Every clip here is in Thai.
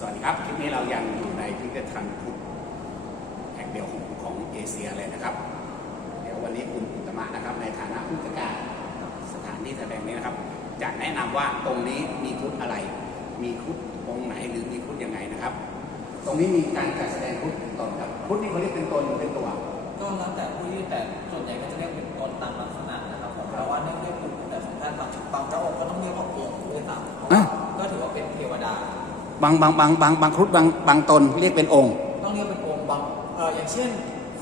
สวัสดีครับ คลิปนี้เรายังอยู่ในพิพิธภัณฑ์พุทธแห่งเดียวของของเอเชียเลยนะครับ เดี๋ยววันนี้คุณอุตมะนะครับ ในฐานะผู้จัดการสถานที่แสดงนี้นะครับ จะแนะนำว่าตรงนี้มีพุทธอะไร มีพุทธองค์ไหนหรือมีพุทธยังไงนะครับ ตรงนี้มีการจัดแสดงพุทธเป็นตนครับ พุทธนี่เขาเรียกเป็นตนหรือเป็นตัว ก็แล้วแต่ผู้ที่แต่ส่วนใหญ่ก็จะเรียกเป็นตนตามลักษณะนะครับผมแต่ว่าเนื่องด้วยกลุ่มแต่ของท่านบางบางพระองค์ก็ต้องเรียกว่าองค์ด้วยซ้ำเพราะว่าก็ถือว่าเป็นเทวดา บางบางบางบางบางครุฑบางบางตนเรียกเป็นองค์ ต้องเรียกเป็นองค์บางเอ่ออย่างเช่น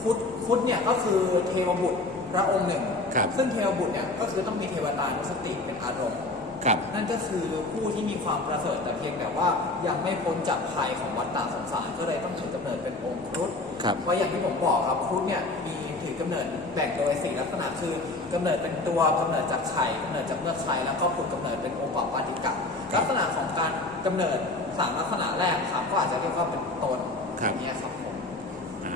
คุดคุดเนี่ยก็คือเทวบุตรพระองค์หนึ่ง ครับ ซึ่งเทวบุตรเนี่ยก็คือต้องมีเทวตานุสติเป็นอารมณ์ ครับ นั่นก็คือผู้ที่มีความประเสริฐแต่เพียงแต่ว่ายังไม่พ้นจากภัยของวัฏฏะสงสารก็เลยต้องถือกำเนิดเป็นองค์ครุฑครับ เพราะอย่างที่ผมบอกครับครุฑเนี่ยมีถือกำเนิดแบ่งโดยสี่ลักษณะคือกำเนิดเป็นตัวกำเนิดจากไข่กำเนิดจากเมือกไข่แล้วก็ผุดกำเนิดเป็นองค์ปปาติกะลักษณะของการกำเนิด สามลักษณะแรกครับ ก็อาจจะเรียกว่าเป็นตนครับ อย่างเงี้ยครับผมอะ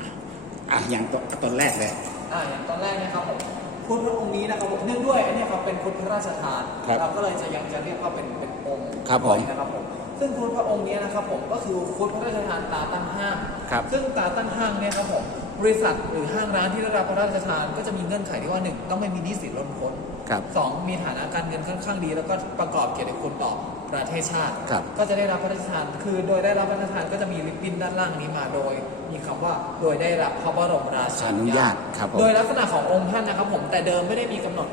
อะอย่างตนตนแรกเลย อ่าอย่างตอนแรกเนะครับผมพุทธพระองค์นี้นะครับผมเนื่องด้วยอันเนี้ยครับเป็นพุทธพระราชทานครับเราก็เลยจะยังจะเรียกว่าเป็นเป็นองค์ครับผมนะครับผมซึ่งพุทธพระองค์นี้นะครับผมก็คือพุทธพระราชทานตาตั้งห้างครับซึ่งตาตั้งห้างเนี่ยครับผมบริษัทหรือห้างร้านที่ได้รับพระราชทานก็จะมีเงื่อนไขที่ว่าหนึ่งต้องไม่มีหนี้สินล้นพ้นครับ สองมีฐานะการเงินค่อนข้างดี แล้วก็ประกอบเกียรติคุณต่อ ประเทศชาติ ครับ ก็จะได้รับพระราชทาน คือโดยได้รับพระราชทานก็จะมีลิปบิ้นด้านล่างนี้มาโดย มีคำว่าโดยได้รับพระบรมราชาอนุญาตครับผม โดยลักษณะขององค์ท่านนะครับผมแต่เดิมไม่ได้มีกำหนด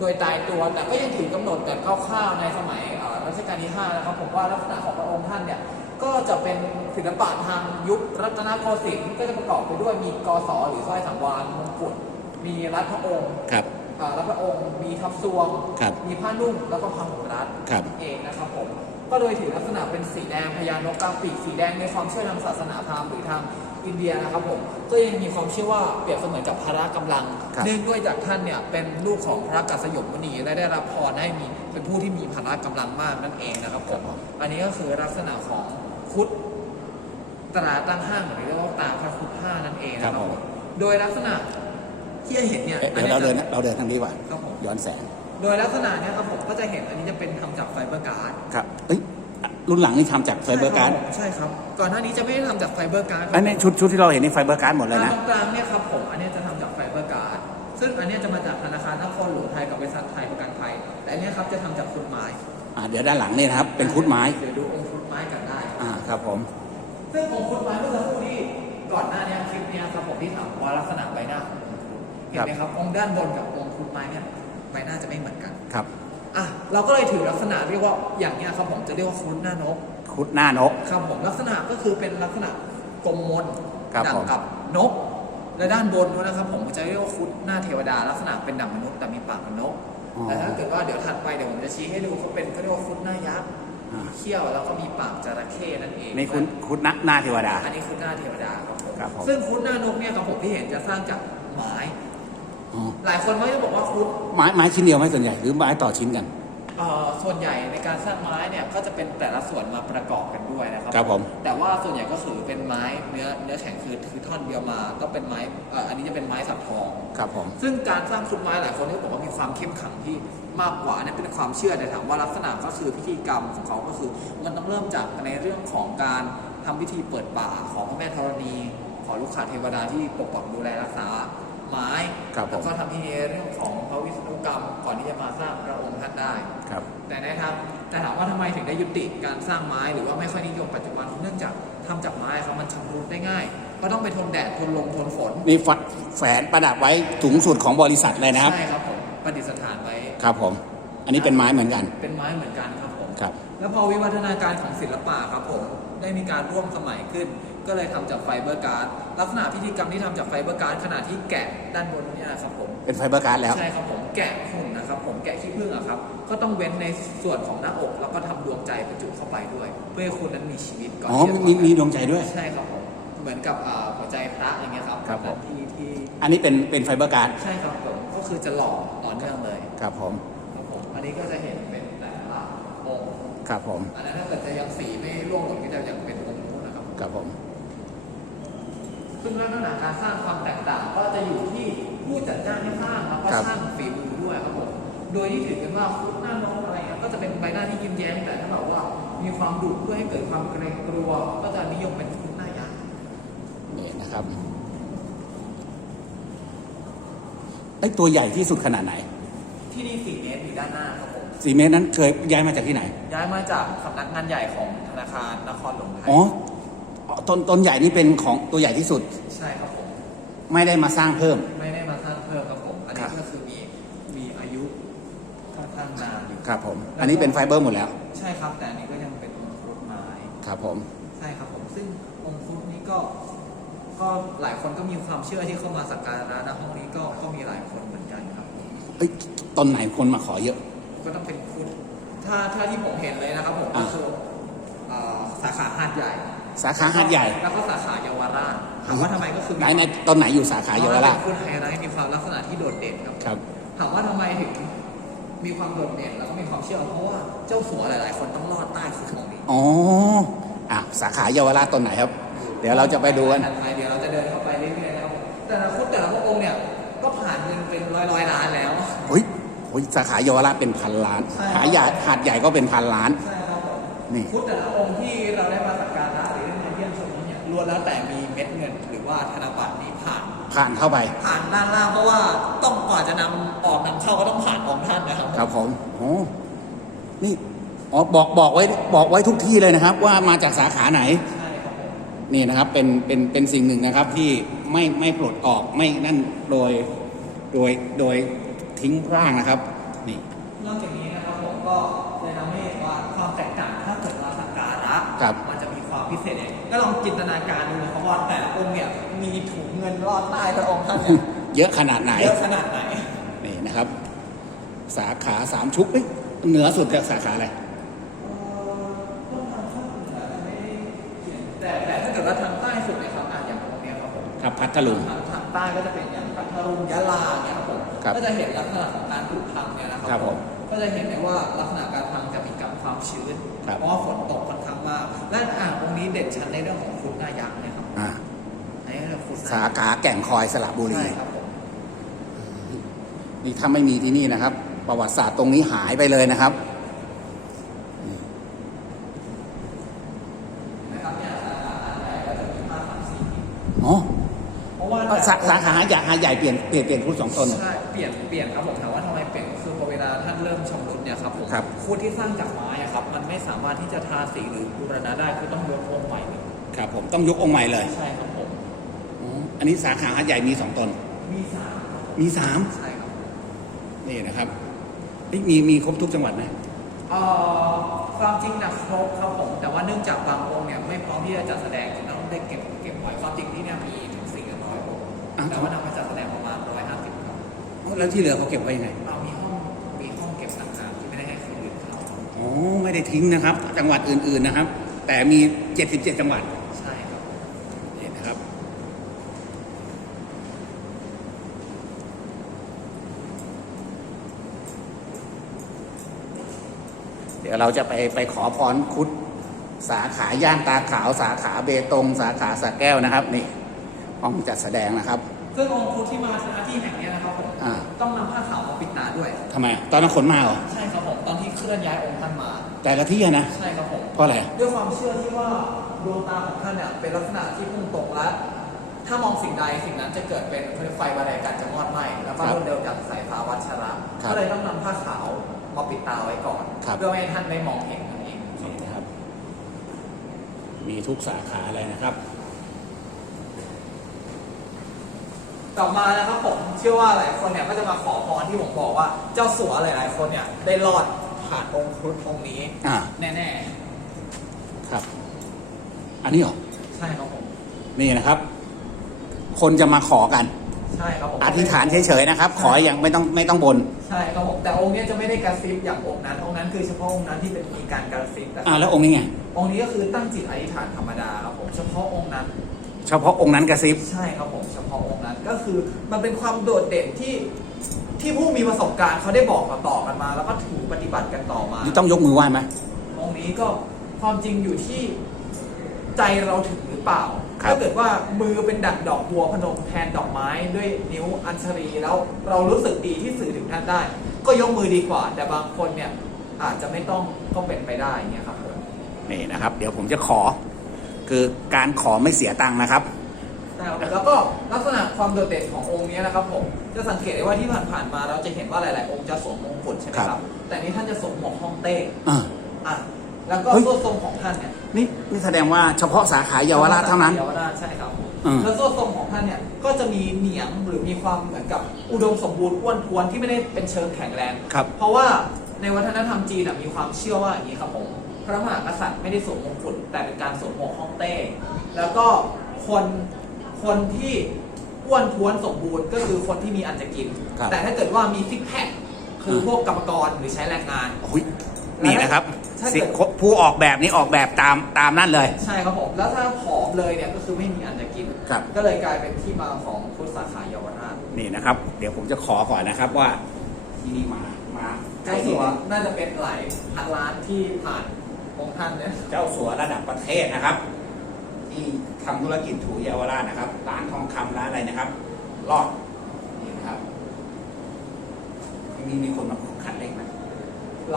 โดยตายตัว แต่ก็ยังถือกำหนดแบบคร่าวๆในสมัยเอ่อรัชกาลที่5นะครับผมว่าลักษณะของพระองค์ท่านเนี่ยก็จะเป็นศิลปะทางยุครัตนโกสินทร์ก็จะประกอบไปด้วยมีกศหรือสร้อยสังวานมงกุฎมีรัฐพระองค์ ครับ อ่ารัฐพระองค์ มีทับซวง ครับมีผ้านุ่งแล้วก็พาหุรัดครับ เองนะครับผม ก็โดยถือลักษณะเป็นสีแดงพญานกกลางปีกสีแดงในความเชื่อทางศาสนาพราหมณ์หรือทางอินเดียนะครับผมก็ยังมีความเชื่อว่าเปรียบเสมือนกับพระกำลัง ครับ เนื่องด้วยจากท่านเนี่ยเป็นลูกของพระกัสสยมมุนีและได้รับพรให้มีเป็นผู้ที่มีพละกำลังมากนั่นเองนะครับผมอันนี้ก็คือลักษณะของคุด ตราตั้งห้างหรือเรียกว่าตาพระคุดห้านั่นเองนะครับครับผผมมโดยลักษณะ ที่จะเห็นเนี่ยเอ๊ะเดี๋ยวเราอัเดินจะเราเดินทางนี้ว่ะครับผม ย้อนแสงโดยลักษณะเนี้ยครับผมก็จะเห็นอันนี้จะเป็นทำจากไฟเบอร์การ์ดครับเอ้ยรุ่นหลังนี่ทำจากไฟเบอร์การ์ดใช่ครับ ก่อนหน้านี้จะไม่ได้ทำจากไฟเบอร์การ์ดอันนี้ชุดชุดที่เราเห็นนี่ไฟเบอร์การ์ดหมดเลยนะ ตรงกลางเนี่ยครับผมอันเนี้ยจะทำจากไฟเบอร์การ์ดซึ่งอันเนี้ยจะมาจากธนาคารนครหลวงไทยกับบริษัทไทยประกันภัยแต่อันเนี้ยครับจะทำจากคุดไม้อ่าเดี๋ยวด้านหลังนี่นะครับ เป็นครุฑไม้ เดี๋ยวดูองค์คุดไม้กันได้ อ่าครับผม ซึ่งองค์คุดไม้เมื่อสักครู่ที่ก่อนหน้าเนี้ยคลิปเนี้ยครับผมที่ถามว่าลักษณะใบหน้าขององค์คุด เห็นไหมครับองค์ด้านบนกับองค์คุดไม้เนี่ยใบหน้าจะไม่เหมือนกันครับอะเราก็เลยถือลักษณะเรียกว่าอย่างเนี้ยครับผมจะเรียกว่าคุดหน้านกครุฑหน้านกครับผมลักษณะก็คือเป็นลักษณะกลมมนครับดัผมกับนก และด้านบนเขานะครับ ผมจะเรียกว่าคุดหน้าเทวดา ลักษณะเป็นดั่งมนุษย์แต่มีปากเป็นนกอ๋อแต่ถ้าเกิดว่าเดี๋ยวถัดไปเดี๋ยวผมจะชี้ให้ดูเขาเป็นเขาเรียกว่าคุดหน้ายักษ์อ่าเขี้ยวแล้วก็มีปากจระเข้นั่นเองนี่คุณครุฑหน้าหน้าเทวดา อันนี้คุดหน้าเทวดาครับผมครับผมซึ่งคุดหน้านกเนี่ยครับผมที่เห็นจะสร้างจากไม้อ๋อ หลายคนไม่ได้บอกว่าคุดไม้ไม้ชิ้นเดียวไหมส่วนใหญ่หรือไม้ต่อชิ้นกันเอ่อส่วนใหญ่ในการสร้างไม้เนี่ยก็จะเป็นแต่ละส่วนมาประกอบกันด้วยนะครับครับผมแต่ว่าส่วนใหญ่ก็คือเป็นไม้เนื้อเนื้อแข็งคือคือท่อนเดียวมา ก็เป็นไม้เอ่ออันนี้จะเป็นไม้สักทองครับผมซึ่งการสร้างชุดไม้หลายคนก็บอกว่ามีความเข้มขลังที่มากกว่าเนี่ยเป็นความเชื่อแต่ถามว่าลักษณะก็คือพิธีกรรมของเขาก็คือ มันต้องเริ่มจากในเรื่องของการทำพิธีเปิดป่าของพระแม่ธรณี ขอลูกขาเทวดาที่ปกปักดูแลรักษา ไม้ครับผม แล้วก็ทำพิธีเรื่องของพระวิษณุกรรมก่อนที่จะมาสร้างพระองค์ท่านได้ ครับ แต่นะครับแต่ถามว่าทำไมถึงได้ยุติการสร้างไม้หรือว่าไม่ค่อยนิยมปัจจุบันเนื่องจากทำจากไม้ครับมันชำรุดได้ง่าย ก็ต้องไปทนแดดทนลมทนฝนนี่ฝัดแฝนประดับไว้สูงสุดของบริษัทเลยนะครับ ใช่ครับผมประดิษฐานไว้ ครับผม อันนี้เป็นไม้เหมือนกัน เป็นไม้เหมือนกันครับผม ครับ แล้วพอวิวัฒนาการของศิลปะครับผม ได้มีการร่วมสมัยขึ้น ก็เลยทำจากไฟเบอร์การ์ดลักษณะพิธีกรรมที่ทำจากไฟเบอร์การ์ดขณะที่แกะด้านบนเนี่ยครับผมเป็นไฟเบอร์การ์ดแล้วใช่ครับผมแกะหุ่นนะครับผมแกะขี้ผึ้งอะครับก็ต้องเว้นในส่วนของหน้าอก แล้วก็ทำดวงใจบรรจุเข้าไปด้วย เพื่อให้คุณนั้นมีชีวิตก่อนอ๋อที่จะมีมีตายดวงใจด้วยใช่ครับผมเหมือนกับอ่าหัวใจพระอย่างเงี้ยครับครับผมที่ที่อันนี้เป็นเป็นไฟเบอร์การ์ดใช่ครับผมก็คือจะหล่อต่อเนื่องเลยครับผมครับผมอันนี้ก็จะเห็นเป็นแต่ละองค์ ครับผมอันนั้นถ้าเกิดจะยังสีไม่ร่วงหล่นก็จะยังเป็นองค์นู้นนะครับครับผม ซึ่งลักษณะการสร้างความแตกต่างก็จะอยู่ที่ผู้จัดจ้างที่สร้างแล้วก็ครับช่างฝีมือด้วยครับผมโดยที่ถือกันว่าคุดหน้านกอะไรเงี้ยก็จะเป็นใบหน้าที่ยิ้มแย้มแต่ถ้าแบบว่ามีความดุเพื่อให้เกิดความเกรงกลัว ก็จะนิยมเป็นคุดหน้ายักษ์นี่นะครับไอ้ตัวใหญ่ที่สุดขนาดไหน ที่นี่4เมตรอยู่ด้านหน้าครับผม สี่เมตรนั้นเคยย้ายมาจากที่ไหน ย้ายมาจากสำนักงานใหญ่ของธนาคารนครหลวงไทยอ๋อต้นต้นใหญ่นี่เป็นของตัวใหญ่ที่สุด ใช่ครับผม ไม่ได้มาสร้างเพิ่ม ไม่ได้มาสร้างเพิ่มครับผม อันครันี้บก็คือมีมีอายุค่อนข้างนานอยู่ครับผม อันนี้เป็นไฟเบอร์หมดแล้ว ใช่ครับ แต่อันนี้ก็ยังเป็นองค์ครุฑไม้ครับผม ใช่ครับผม ซึ่งองค์ครุฑนี้ก็ ก็หลายคนก็มีความเชื่อที่เข้ามาสักการะนะห้องนี้ก็ก็มีหลายคนเหมือนกันครับผมเอ้ยต้นไหนคนมาขอเยอะ ก็ต้องเป็นครุฑถ้าถ้าที่ผมเห็นเลยนะครับผมก็อ่าคือเอ่อสาขาหาดใหญ่สาขาหาดใหญ่ แล้วก็สาขาเยาวราชถามว่าทำไมก็คือมีไหนในต้นไหนอยู่สาขาเยาวราชเป็นครุฑไฮไลท์มีความลักษณะที่โดดเด่นครับครับ ถามว่าทำไมถึงมีความโดดเด่นแล้วก็มีความเชื่อเพราะว่าเจ้าสัวหลายๆ คนต้องรอดใต้สุดของนี้อ๋ออะสาขาเยาวราชต้นไหนครับ เดี๋ยวเราจะไปดูกันถัดไปเดี๋ยวเราจะเดินเข้าไปเรื่อยๆนะครับแต่ละคุดแต่ละพระองค์เนี่ยก็ผ่านเงินเป็นร้อยร้อยๆล้านแล้วเฮ้ยเฮ้ย สาขาเยาวราชเป็นพันล้านใช่หาใหญ่หาดใหญ่ก็เป็นพันล้าน ใช่ครับผมนี่คุดแต่ละองค์ที่เราได้มาสักการะหรือได้มาเยี่ยมชมนี้เนี่ยล้วนแล้วแต่มีเม็ดเงิน หรือว่าธนบัตรนี้ผ่าน ผ่านเข้าไป ผ่านด้านล่างเพราะว่าต้องกว่าจะนำออกนำเข้าก็ต้องผ่านองค์ท่านนะครับ ครับผมโอ้นี่อ๋อบอกบอกไว้บอกไว้ทุกที่เลยนะครับ ว่ามาจากสาขาไหน ใช่ครับผมนี่นะครับเป็นเป็นเป็นสิ่งหนึ่งนะครับที่ไม่ไม่ปลดออกไม่นั่นโดยโดยโดย ทิ้งร่างนะครับนี่นอกจากนี้นะครับผมก็เลยทำให้เห็นว่าความแตกต่างถ้าเกิดเราสักการะครับมันจะมีความพิเศษเองก็ลองจินตนาการดูนะครับว่าแต่ละองค์เนี่ยมีถุงเงินรอดใต้พระองค์ท่านเนี่ยเยอะขนาดไหนเยอะขนาดไหนนี่นะครับ สาขาสามชุกเอ้ยเหนือสุดกับสาขาอะไรแต่แต่ถ้าเกิดว่าทางใต้สุดเนี่ยครับอะอย่างตรงเนี้ยครับผมครับพัทลุงทางทาง ใต้ก็จะเป็นอย่างพัทลุงยะลาเนี่ยครับผมครับก็จะเห็นลักษณะของการถูกพังเนี่ยนะครัครับผม ก็จะเห็นได้ว่าลักษณะการพังจะมีกับความชื้นครับ เพราะว่าฝนตกค่อนข้างมากและอ่างตรงนี้เด่นชัดในเรื่องของฟุตหน้ายักษ์นะครับอ่าในเรื่องฟุตหน้สาขาแก่งคอยสระบุรี ใช่ครับผมนี่ถ้าไม่มีที่นี่นะครับ ประวัติศาสตร์ตรงนี้หายไปเลยนะครับนะครับเนี่ยสาขาหาดใหญ่ก็จะมีมากสามสี่ อ๋อ เพราะว่าสาสาขาหาดใหญ่หาดใหญ่เปลี่ยนเปลี่ยนเปลี่ยนคุณสองตน ใช่เปลี่ยนเปลี่ยนครับผมถามว่าทำไมเปลี่ยนคือพอเวลาท่านเริ่มชำรุดเนี่ยครับผมครับคูที่สร้างจากไม้อะครับมันไม่สามารถที่จะทาสีหรือบูรณะได้คือต้องยกองค์ใหม่เลยครับผมต้องยกองค์ใหม่เลยใช่ครับผมอ๋ออันนี้สาขาหาดใหญ่มีสองตน มีสามครับมีสามใช่ครับนี่นะครับเอ้ยมีมีครบทุกจังหวัดไหมเอ่อความจริงนะครบครับผมแต่ว่าเนื่องจากบางองค์เนี่ยไม่พร้อมที่จะจัดแสดงจึงต้องได้เก็บเก็บไว้ความจริงที่เนี่ยมีถึงสี่ร้อยองค์ แต่ว่านำมาจัดแสดงประมาณร้อยห้าสิบครับอ๋อแล้วที่เหลือเขาเก็บไว้ยังไงเรามีห้องมีห้องเก็บต่างๆที่ไม่ได้ให้คนอื่นเข้าอ๋อไม่ได้ทิ้งนะครับ จังหวัดอื่นๆนะครับ แต่มี 77 จังหวัดใช่ครับนี่นะครับ เดี๋ยวเราจะไปไปขอพรคุดสาขาย่านตาขาวสาขาเบตง สาขาสระแก้วนะครับ นี่ห้องจัดแสดงนะครับ ซึ่งองค์ครูที่มาณที่แห่งเนี้ยนะครับผมอ่า ต้องนำผ้าขาวมาปิดตาด้วย ทำไมตอนนั้นขนมาเหรอ ใช่ครับผมตอนที่เคลื่อนย้ายองค์ท่านมา แต่ละที่อะนะใช่ครับผม เพราะอะไรด้วยความเชื่อที่ว่าดวงตาของท่านเนี่ยเป็นลักษณะที่พุ่งตรงและถ้ามองสิ่งใดสิ่งนั้นจะเกิดเป็นไฟบาไดกันจะมอดไหม้แล้วก็ครับรวดเร็วจากสายฟ้าวัชระครับก็เลยต้องนำผ้าขาวมาปิดตาไว้ก่อนครับเพื่อไม่ให้ท่านได้มองเห็นนั่นเอง นี่นะครับ มีทุกสาขาเลยนะครับ ต่อมานะครับผมเชื่อว่าหลายคนเนี่ยก็จะมาขอพรที่ผมบอกว่าเจ้าสัวหลาย ๆ คนเนี่ยได้รอดผ่านองค์ครุฑองค์นี้อ่า แน่ครับ อันนี้เหรอ ๆ ใช่ครับผมนี่นะครับ คนจะมาขอกัน ใช่ครับผมอธิษฐานเฉยๆนะครับ ขออย่างไม่ต้องไม่ต้องบน ใช่ครับผมแต่องค์เนี้ยจะไม่ได้กระซิบอย่างองค์นั้นองค์นั้นคือเฉพาะองค์นั้นที่เป็นมีการกระซิบแต่ อ่าแล้วองค์นี้ไง องค์นี้ก็คือตั้งจิตอธิษฐานธรรมดาครับผมเฉพาะองค์นั้น เฉพาะองค์นั้นกระซิบ ใช่ครับผมเฉพาะองค์นั้นก็คือมันเป็นความโดดเด่นที่ที่ผู้มีประสบการณ์เขาได้บอกต่อๆกันมา แล้วก็ถือปฏิบัติกันต่อมานี่ต้องยกมือไหว้ไหมองค์นี้ก็ความจริงอยู่ที่ใจเราถึงหรือเปล่าครับ ถ้าเกิดว่ามือเป็นดักดอกบัวพนมแทนดอกไม้ด้วยนิ้วอัญชรีแล้วเรารู้สึกดีที่สื่อถึงท่านได้ ก็ยกมือดีกว่า แต่บางคนเนี่ยอาจจะไม่ต้องก็เป็นไปได้เงี้ยครับผม นี่นะครับ เดี๋ยวผมจะขอ คือการขอไม่เสียตังค์นะครับใช่ครับแล้วก็ลักษณะความโดดเด่นขององค์เนี้ยนะครับผมจะสังเกตได้ว่าที่ผ่านๆมาเราจะเห็นว่าหลาย ๆ องค์จะสวมมงกุฎใช่ไหมคครัรับ บ แต่นี้ท่านจะสวมหมวกฮ่องเต้อ่า อะแล้วก็เฮ้ยตัวทรงของท่านเนี่ยนี่นี่แสดงว่าเฉพาะสาขาเยาวราชเท่านั้น เยาวราชใช่ครับอืม แล้วตัวทรงของท่านเนี่ยก็จะมีเหนียงหรือมีความเหมือนกับอุดมสมบูรณ์อ้วนท้วนที่ไม่ได้เป็นเชิงแข็งแรง ครับ เพราะว่าในวัฒนธรรมจีนน่ะมีความเชื่อว่าอย่างนี้ครับผม พระมหากษัตริย์ไม่ได้สวมมงกุฎแต่เป็นการสวมหมวกฮ่องเต้ แล้วก็คนคนที่อ้วนท้วนสมบูรณ์ก็คือคนที่มีอันจะกิน ครับ แต่ถ้าเกิดว่ามีซิกแพคคือพวกกรรมกรหรือใช้แรงงานโอ้ยนี่นะครับถ้าเกิด สิผู้ออกแบบนี้ออกแบบตามตามนั่นเลย ใช่ครับผมแล้วถ้าผอมเลยเนี่ยก็คือไม่มีอันจะกิน ครับ ก็เลยกลายเป็นที่มาของพุทธสาขาเยาวราชนี่นะครับ เดี๋ยวผมจะขอก่อนนะครับว่าที่นี่มามาเจ้าสัวน่าจะเป็นหลายพันล้านที่ผ่าน องค์ท่านเนี่ยเจ้าสัวระดับประเทศนะครับ ที่ทำธุรกิจถูเยาวราชนะครับ ร้านทองคำร้านอะไรนะครับ รอดนี่นะครับ มีมีคนมาขัดเลขไหม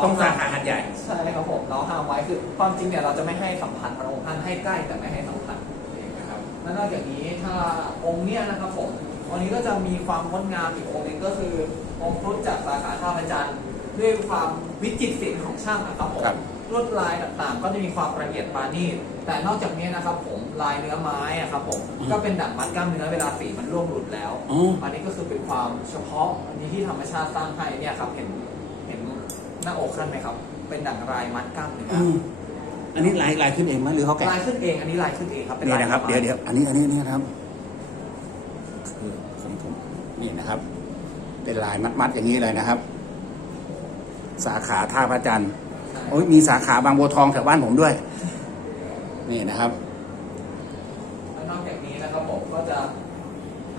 ต้องสาขาหัดใหญ่ใช่ครับผมเราห้ามไว้คือความจริงเนี่ยเราจะไม่ให้สัมผัสพระองค์ท่านให้ใกล้แต่ไม่ให้สัมผัสนี่นะครับและนอกจากนี้ถ้าองค์เนี้ยนะครับผมวันนี้ก็จะมีความงดงามอีกองค์หนึงก็คือองค์ครุฑจากสาขาท่าพระจันทร์ด้วยความวิจิตรศิลป์ของช่างนะครับผมครับ ลวดลายต่างๆ ก็จะมีความละเอียดปราณีตแต่นอกจากนี้นะครับผมลายเนื้อไม้อะครับผมก็เป็นดั่งมัดกล้ามเนื้อเวลาสีมันร่วงหลุดแล้วอ๋ออั นนี้ก็คือเป็นความเฉพาะอันนี้ที่ธรรมชาติสร้างให้เนี่ยครับเห็นเห็นหน้าอกท่านไหมครับ เป็นดั่งลายมัดกล้ามเนื้ออืมอันนี้ลายลายขึ้นเองไหมหรือเขาแกะลายขึ้นเองอันนี้ลายขึ้นเองครับเป็นนี่ลายนะครับไม้เดี๋ยวเดี๋ยวอันนี้อันนี้อันนี่นะครับคือผมผมนี่นะครับ เป็นลายมัดมัดๆอย่างนี้เลยนะครับ สาขาท่าพระจันทร์ใช่ โอ้ยมีสาขาบางบัวทองแถวบ้านผมด้วย นี่นะครับแล้วนอกจากนี้นะครับผมก็จะ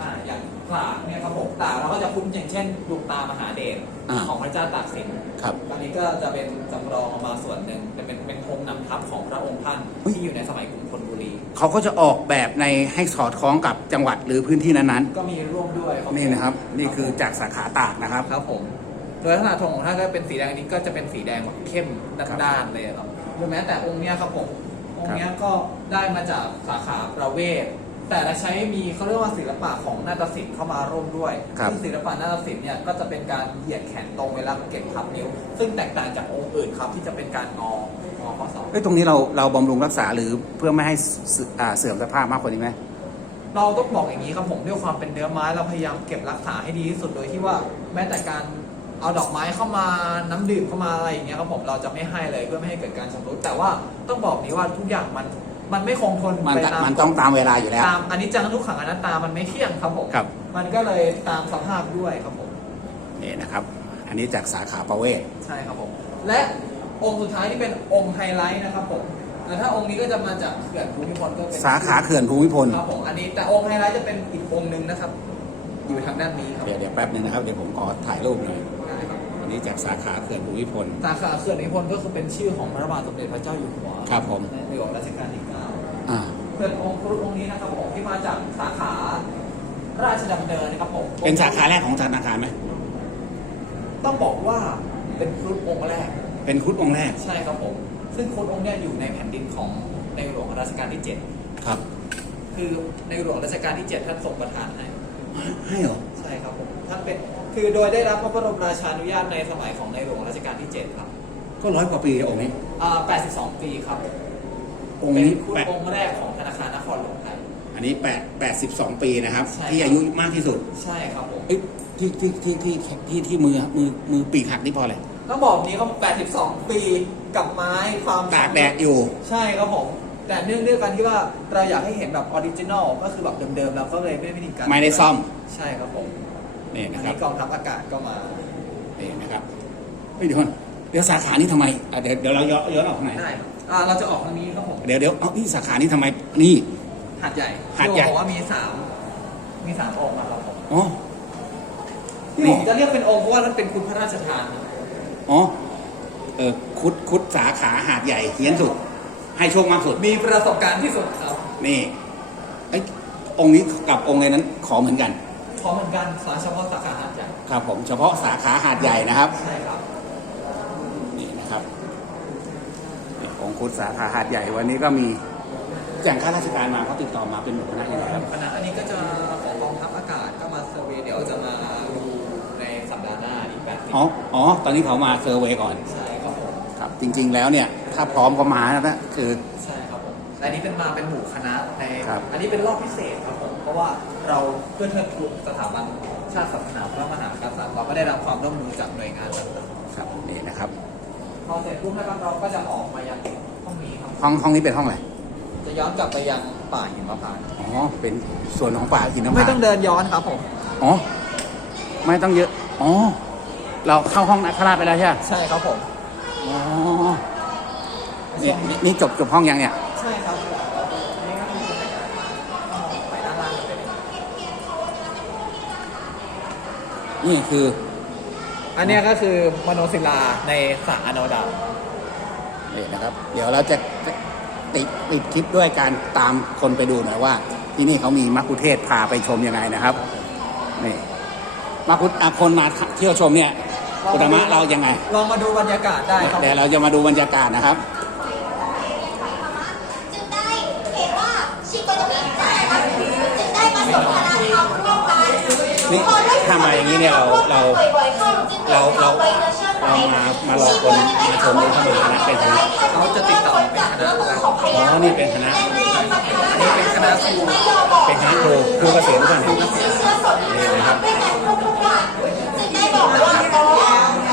อ่าอย่างปลากเนี่ยครับผมปลากเราก็จะคุ้นอย่างเช่นดวงตามหาเดชอ่าของพระเจ้าตากสินครับ ตอนนี้ก็จะเป็นจำลองออกมาส่วนหนึ่งเป็นเป็นเป็นธงนำทัพของพระองค์ท่านเฮ้ยที่อยู่ในสมัยกรุงธนบุรี เขาก็จะออกแบบในให้สอดคล้องกับจังหวัดหรือพื้นที่นั้นก็มีร่วมด้วยครับๆนี่นะครับ นี่คือจากสาขาตากนะครับ ครับผม โดยลักษณะธงของท่านก็เป็นสีแดงอันนี้ก็จะเป็นสีแดงแบบเข้มด้านๆเลยครับหรือแม้แต่องค์เนี้ยครับผมองค์เนี้ยก็ได้มาจากสาขาประเวศแต่ละใช้มีเขาเรียกว่าศิลปะของนาฏศิลป์เข้ามาร่วมด้วยครับซึ่งศิลปะนาฏศิลป์เนี่ยก็จะเป็นการเหยียดแขนตรงเวลาเก็บพับนิ้ว ซึ่งแตกต่างจากองค์อื่นครับที่จะเป็นการงองอข้อศอกเอ้ยตรงนี้เราเราบำรุงรักษาหรือเพื่อไม่ให้เสื่ออ่าเสื่อมสภาพมากกว่านี้ไหมเราต้องบอกอย่างนี้ครับผมด้วยความเป็นเนื้อไม้เราพยายามเก็บรักษาให้ดีที่สุดโดยที่ว่าแม้แต่การ เอาดอกไม้เข้ามาน้ำดื่มเข้ามาอะไรอย่างเงี้ยครับผมเราจะไม่ให้เลยเพื่อไม่ให้เกิดการชำรุดแต่ว่าต้องบอกนี้ว่าทุกอย่างมันมันไม่คงทนมันไปก็ตามมันต้องตามเวลาอยู่แล้วตามอันนี้จังทุกขังอนัตตามันไม่เที่ยงครับผมครับ มันก็เลยตามสภาพด้วยครับผมนี่นะครับ อันนี้จากสาขาประเวศใช่ครับผมและองค์สุดท้ายที่เป็นองค์ไฮไลท์นะครับผมแต่ถ้าองค์นี้ก็จะมาจากเขื่อนภูมิพลก็เป็นสาขาเขื่อนภูมิพลครับผมอันนี้แต่องค์ไฮไลท์จะเป็นอีกองค์หนึ่งนะครับ อยู่ทางด้านนี้ครับเดี๋ยวเดี๋ยวแป๊บนึงนะครับเดี๋ยวผมขอถ่ายรูปหน่อย ได้ครับอันนี้จากสาขาเขื่อนภูมิพล สาขาเขื่อนภูมิพลก็คือเป็นชื่อของพระบาทสมเด็จพระเจ้าอยู่หัวครับผม ในหลวงรัชกาลที่อ่า9เขื่อนองค์ครุฑองค์นี้นะครับผมที่มาจากสาขาราชดำเนินนะครับผม เป็นสาขาแรกของธนาคารไหม ต้องบอกว่าเป็นครุฑองค์แรก เป็นครุฑองค์แรก ใช่ครับผม ซึ่งครุฑองค์เนี้ยอยู่ในแผ่นดินของในหลวงรัชกาลที่ครับ7คือในหลวงรัชกาลที่7ท่านทรงประทานให้ ให้เหรอ ใช่ครับผม ท่านเป็น คือโดยได้รับพระบรมราชานุญาตในสมัยของในหลวงรัชกาลที่ 7 ครับก็ร้อยกว่าปีองค์นี้ อ่า82 ปีครับองค์เป็นนี้ครุฑแปดองค์แรกของธนาคารนครหลวงไทยอันนี้แปดแปดสิบสองปีนะครับ ใช่ที่อายุมากที่สุดใช่ครับผมเอ้ยที่ที่ที่ที่ที่ที่มือมือมือปีกหักนี่เพออะไรต้องบอกนี้เขา82 ปีกับไม้ความ ตากแดดอยู่ ใช่ครับผม แต่เนื่องด้วยกันที่ว่าเราอยากให้เห็นแบบออริจินอลก็คือแบบเดิมๆเราก็เลยไม่ได้มีการไม่ได้ซ่อม ใช่ครับผม นี่อันะนครับนี้กองทัพอากาศก็มา นี่นะครับเฮ้ยเดี๋ยวก่อนเดี๋ยวสาขานี้ทำไมอะเดี๋ยวเดี๋ยวเราย้อนย้อนออกทางไหนได้ครับอ่าเราจะออกทางนี้ครับผมเดี๋ยวเดี๋ยวเอานี่สาขานี้ทำไมนี่ หาดใหญ่หาดใหญ่ ที่ผมบอกว่ามีสามมีสามองค์นะครับผมอ๋อ ที่นี่ ผมจะเรียกเป็นองค์เพราะว่านั่นเป็นคุณพระราชทานอ๋อเออคุดคุดสาขาหาดใหญ่เฮี้ยนสุด ให้โชคมากสุด มีประสบการณ์ที่สุดครับ นี่ไอ้ยองค์นี้กับองค์ในนั้นขอเหมือนกัน ขออเหมือนกันสาเฉพาะสาขาหาดใหญ่ครับผมเฉพาะสาขาหาดใหญ่นะครับใช่ครับนี่นะครับนี่องคุดสาขาหาดใหญ่วันนี้ก็มีแจ้งข้าราชการมาเขาติดต่อมาเป็นหมู่คณะยังไงครับคณะอันนี้ก็จะของกองทัพอากาศก็มาเซอร์เวย์เดี๋ยวจะมาดูในสัปดาห์หน้าอีกแบบหนึงอ๋ออ๋อตอนนี้เขามาเซอร์เวย์ก่อนใช่ครับผมครับจริงๆแล้วเนี่ยถ้าพร้อมก็มาแล้วนะคือ อันนี้เป็นมาเป็นหมู่คณะในครับ อันนี้เป็นรอบพิเศษครับผมเพราะว่าเราเพื่อเทิดทูนสถาบันชาติศาสนาพระมหากษัตริย์เราก็ได้รับความร่วมมือจากหน่วยงานต่างครับนี่นะครับ ๆพอเสร็จปุ๊บนะครับเราก็จะออกมายังห้องนี้ครับ ห้องห้องนี้เป็นห้องอะไรจะย้อนกลับไปยังป่าหินมะพร้าวอ๋อเป็นส่วนของป่าหินน้ำไม่ผาต้องเดินย้อนครับผม อ๋อไม่ต้องเยอะอ๋อเราเข้าห้องนักขราชไปแล้วใช่ไหมใช่ครับผม อ๋อนี่นี่นี่จบจบห้องยังเนี่ย ใช่ครับอันนี้ก็คือไปด้านล่างเลย นี่คืออันเนี้ยก็คือมโนศิลาในสระอโนดาตนี่นะครับ เดี๋ยวเราจะติดติดคลิปด้วยการตามคนไปดูหน่อยว่า ที่นี่เขามีมักคุเทศก์พาไปชมยังไงนะครับนี่มักคุอะคนมาเที่ยวชมเนี่ยอุตมะเรายังไง ลองมาดูบรรยากาศได้ครับ เดี๋ยวเราจะมาดูบรรยากาศนะครับ จึงได้เห็นว่าชีพจรใจนะคะจึงได้มาสนทนาธรรมร่วมกัน นี่ทำมาอย่างนี้ เนี่ยเราเราเราเกิดควาเรามามาหลอกคนมาชมหรือเข้ามาคณะเป็นคณะเขาจะติดต่อเป็นคณะด้อ๋อนี่เป็นคณะอันนี้เป็นคณะครูเป็นคณะครูครูเกษตรหรือเปล่าเนี่ยที่เชื่อสดนะคะด้วยกันทุกๆอย่างจึงได้บ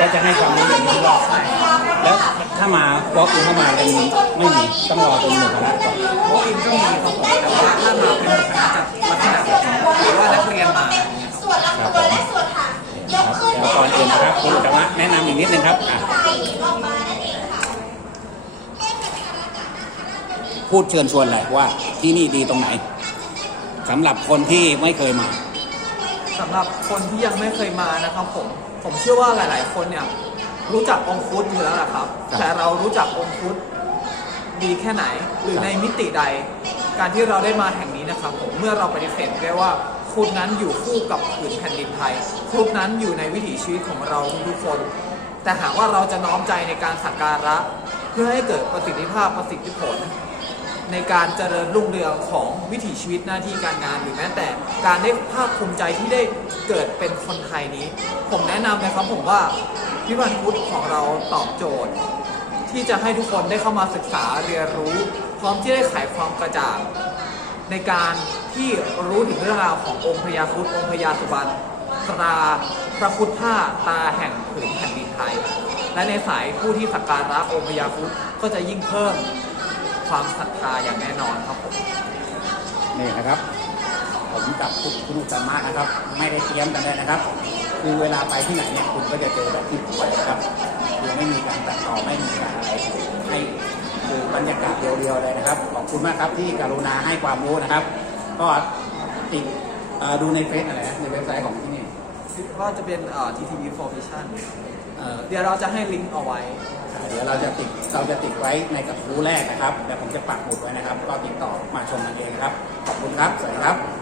รู้าจะให้ความรู้อย่างนี้ว่าแล้วถ้ามาบล็อกอินเข้ามากันไม่มีต้องรอตรงหนึ่งคณะก่อนพวกอินก็มีครับผมแต่ว่าถ้ามาเป็นคณะจากลักษณะแบบนี้หรือว่านักเรียนมาส่วนลำตัวและส่วนหางยกขึ้นเดี๋ยวก่อนอื่นนะครับคุณอุตมะแนะนำอีกนิดนึงครับอะใจหินออกมานั่นเองค่ะพูดเชิญชวนเลยว่าที่นี่ดีตรงไหนสำหรับคนที่ไม่เคยมาสำหรับคนที่ยังไม่เคยมานะครับผม ผมเชื่อว่าหลาย ๆ คนเนี่ยรู้จักองค์ฟุตอยู่แล้วแหละครับ ครับ แต่เรารู้จักองค์ฟุตดีแค่ไหน หรือครับในมิติใด การที่เราได้มาแห่งนี้นะครับผมเมื่อเราปฏิเสธได้ว่าคุณนั้นอยู่คู่กับผืนแผ่นดินไทยคุณนั้นอยู่ในวิถีชีวิตของเราทุกๆคน แต่หากว่าเราจะน้อมใจในการสักการะ เพื่อให้เกิดประสิทธิภาพประสิทธิผล ในการเจริญรุ่งเรืองของวิถีชีวิตหน้าที่การงานหรือแม้แต่การได้ภาคภูมิใจที่ได้เกิดเป็นคนไทยนี้ ผมแนะนำนะครับผมว่าพิพันธ์พุทธของเราตอบโจทย์ ที่จะให้ทุกคนได้เข้ามาศึกษาเรียนรู้ พร้อมที่ได้ไขความกระจ่างในการที่รู้ถึงเรื่องราวขององค์พญาครุฑองค์พญาสุบรรณตราพระพุทธาตาแห่งผืนแผ่นดินไทย และในสายผู้ที่สักการะองค์พญาครุฑก็จะยิ่งเพิ่ม ความศรัทธาอย่างแน่นอนครับผมนี่นะครับ ผมกับคุณอุตมะนะครับ ไม่ได้เตรียมกันเลยนะครับ คือเวลาไปที่ไหนเนี่ยคุณก็จะเจอแบบที่ผมไปนะครับคือไม่มีการตัดต่อไม่มีการอะไรให้คือบรรยากาศเดียวๆเลยนะครับ ขอบคุณมากครับที่กรุณาให้ความรู้นะครับ ก็ติดเอ่อดูในเฟซอะไรนะในเว็บไซต์ของที่นี่ก็จะเป็นเอ่อ TTV for Vision เอ่อเดี๋ยวเราจะให้ลิงก์เอาไว้ เดี๋ยวเราจะติดเราจะติดไว้ในกระทู้แรกนะครับเดี๋ยวผมจะปักหมุดไว้นะครับ ก็ติดต่อมาชมกันเองนะครับ ขอบคุณครับ สวัสดีครับ